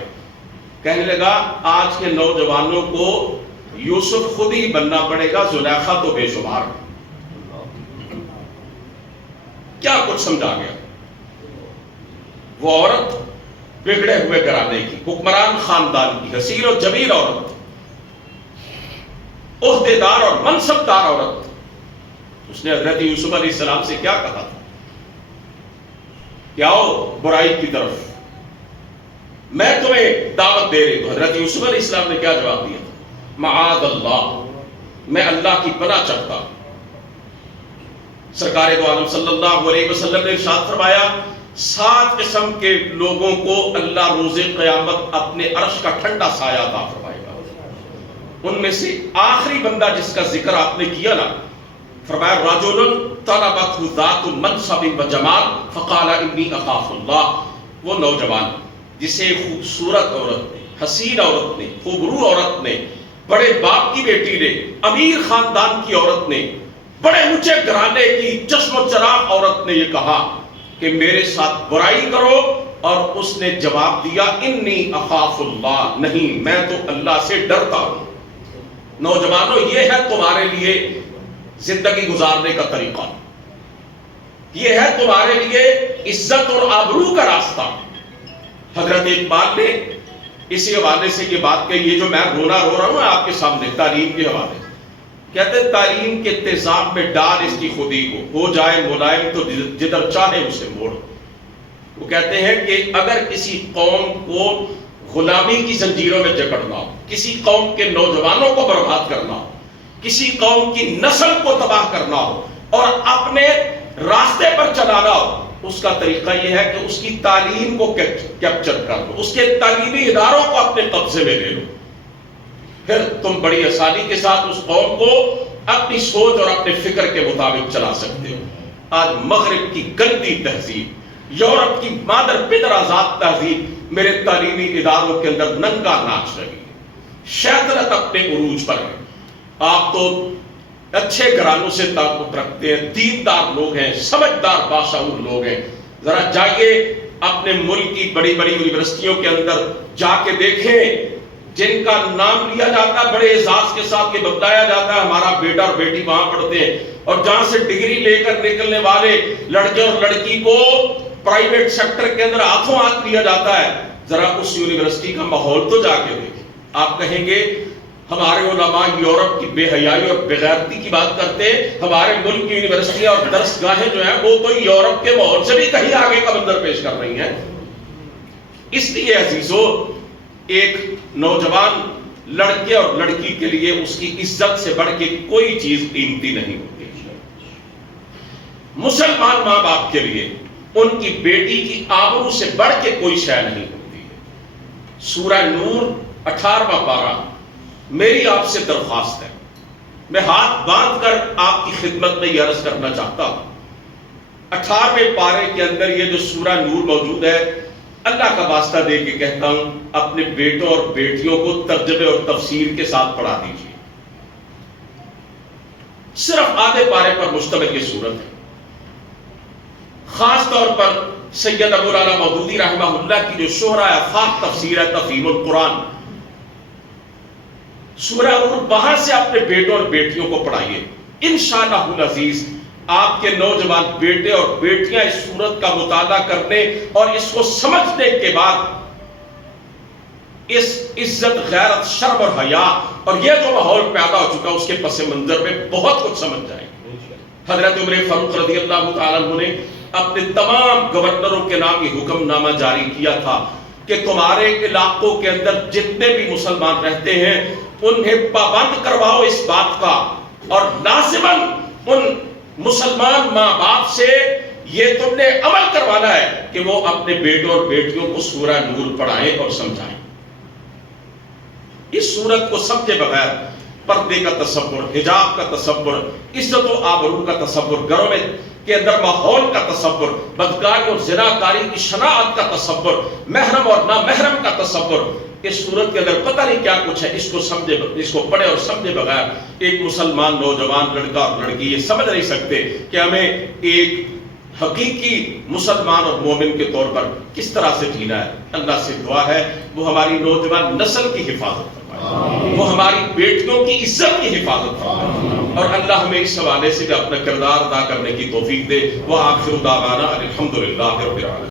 کہنے لگا آج کے نوجوانوں کو یوسف خود ہی بننا پڑے گا، زلیخا تو بے شمار۔ کیا کچھ سمجھا گیا؟ وہ عورت بگڑے ہوئے گھرانے کی، حکمران خاندان کی، حسین و جمیل عورت، عہدے دار اور منصب دار عورت، اس نے حضرت یوسف علیہ السلام سے کیا کہا تھا کہ آؤ برائی کی طرف، میں تمہیں دعوت دے رہی ہوں۔ حضرت یوسف علیہ السلام نے کیا جواب دیا تھا؟ معاذ اللہ، میں اللہ کی پناہ چاہتا ہوں۔ سرکار دو عالم صلی اللہ علیہ وسلم نے ارشاد فرمایا 7 قسم کے لوگوں کو اللہ روز قیامت اپنے عرش کا ٹھنڈا سایہ عطا فرمائے گا۔ ان میں سے آخری بندہ جس کا ذکر آپ نے کیا نا، فرمایا رجل طلبته ذات منصب و جمال فقال انی اخاف اللہ، وہ نوجوان جسے خوبصورت عورت نے، حسین عورت نے، خوبرو عورت نے، بڑے باپ کی بیٹی نے، امیر خاندان کی عورت نے، بڑے اونچے گھرانے کی چشم و چراغ عورت نے یہ کہا کہ میرے ساتھ برائی کرو، اور اس نے جواب دیا انی اخاف اللہ، نہیں میں تو اللہ سے ڈرتا ہوں۔ نوجوانوں، یہ ہے تمہارے لیے زندگی گزارنے کا طریقہ، یہ ہے تمہارے لیے عزت اور آبرو کا راستہ۔ حضرت اقبال نے اسی حوالے سے یہ بات کہی ہے جو میں رونا رو رہا ہوں آپ کے سامنے، تعلیم کے حوالے سے۔ کہتے ہیں تعلیم کے تیزاب میں ڈال اس کی خودی کو، ہو جائے ملائم تو جدھر چاہے اسے موڑ۔ وہ کہتے ہیں کہ اگر کسی قوم کو غلامی کی زنجیروں میں جکڑنا ہو، کسی قوم کے نوجوانوں کو برباد کرنا ہو، کسی قوم کی نسل کو تباہ کرنا ہو اور اپنے راستے پر چلانا ہو، اس کا طریقہ یہ ہے کہ اس کی تعلیم کو کیپچر کر لو، اس کے تعلیمی اداروں کو اپنے قبضے میں لے لو، پھر تم بڑی آسانی کے ساتھ اس قوم کو اپنی سوچ اور اپنے فکر کے مطابق چلا سکتے ہو۔ آج مغرب کی گندی تہذیب، یورپ کی مادر پدر آزاد تہذیب میرے تعلیمی اداروں کے اندر ننگا ناچ رہی ہے، شیطنت اپنے عروج پر ہے۔ آپ تو اچھے گھرانوں سے تعلق رکھتے ہیں، دیندار لوگ ہیں، سمجھدار باشعور لوگ ہیں، ذرا جائیے اپنے ملک کی بڑی بڑی یونیورسٹیوں کے اندر جا کے دیکھیں، جن کا نام لیا جاتا ہے بڑے اعزاز کے ساتھ، یہ بتایا جاتا ہے ہمارا بیٹا اور بیٹی وہاں پڑھتے ہیں، اور جہاں سے ڈگری لے کر نکلنے والے لڑکے اور لڑکی کو پرائیویٹ سیکٹر کے اندر ہاتھوں ہاتھ لیا جاتا ہے۔ ذرا اس یونیورسٹی کا ماحول تو جا کے دیکھیں۔ آپ کہیں گے ہمارے علماء یورپ کی بے حیائی اور بے غیرتی کی بات کرتے ہیں، ہمارے ملک کی یونیورسٹیاں اور درس گاہیں جو ہیں وہ تو یورپ کے ماحول سے بھی کہیں آگے کا منظر پیش کر رہی ہیں۔ اس لیے عزیزو، ایک نوجوان لڑکے اور لڑکی کے لیے اس کی عزت سے بڑھ کے کوئی چیز قیمتی نہیں ہوتی۔ مسلمان ماں باپ کے لیے ان کی بیٹی کی آبرو سے بڑھ کے کوئی شے نہیں ہوتی ہے۔ سورہ نور 18واں پارہ، میری آپ سے درخواست ہے، میں ہاتھ باندھ کر آپ کی خدمت میں یہ عرض کرنا چاہتا ہوں، 18ویں پارے کے اندر یہ جو سورہ نور موجود ہے، اللہ کا واسطہ دے کے کہتا ہوں اپنے بیٹوں اور بیٹیوں کو ترجمے اور تفسیر کے ساتھ پڑھا دیجیے۔ صرف آدھے پارے پر مشتمل یہ سورت ہے۔ خاص طور پر سید ابو العلا مودودی رحمہ اللہ کی جو شہرہ آفاق تفسیر ہے تفہیم القرآن، سورہ نور وہاں سے اپنے بیٹوں اور بیٹیوں کو پڑھائیے۔ انشاءاللہ العزیز آپ کے نوجوان بیٹے اور بیٹیاں اس سورت کا مطالعہ کرنے اور اس کو سمجھنے کے بعد اس عزت، غیرت، شرم اور حیا اور یہ جو ماحول پیدا ہو چکا اس کے پس منظر میں بہت کچھ سمجھ جائیں گے۔ حضرت عمر فاروق رضی اللہ تعالیٰ عنہ نے اپنے تمام گورنروں کے نام یہ حکم نامہ جاری کیا تھا کہ تمہارے علاقوں کے اندر جتنے بھی مسلمان رہتے ہیں انہیں پابند کرواؤ اس بات کا، اور لازماً ان مسلمان ماں باپ سے یہ تم نے عمل کروانا ہے کہ وہ اپنے بیٹوں اور بیٹیوں کو سورہ نور پڑھائیں اور سمجھائیں۔ اس سورت کو سمجھے بغیر پردے کا تصور، حجاب کا تصور، عزت و آبرو کا تصور، گھروں میں کے اندر ماحول کا تصور، بدکاری اور زناکاری کی شناعت کا تصور، محرم اور نامحرم کا تصور، اس صورت کے اندر پتہ نہیں کیا کچھ ہے۔ اس کو سمجھے، اس کو پڑھے اور سمجھے بغیر ایک مسلمان نوجوان لڑکا اور لڑکی یہ سمجھ نہیں سکتے کہ ہمیں ایک حقیقی مسلمان اور مومن کے طور پر کس طرح سے جینا ہے۔ اللہ سے دعا ہے وہ ہماری نوجوان نسل کی حفاظت فرمائے، وہ ہماری بیٹیوں کی عزت کی حفاظت فرمائے، اور اللہ ہمیں اس حوالے سے اپنا کردار ادا کرنے کی توفیق دے۔ وآخر دعوانا الحمدللہ رب العالمین۔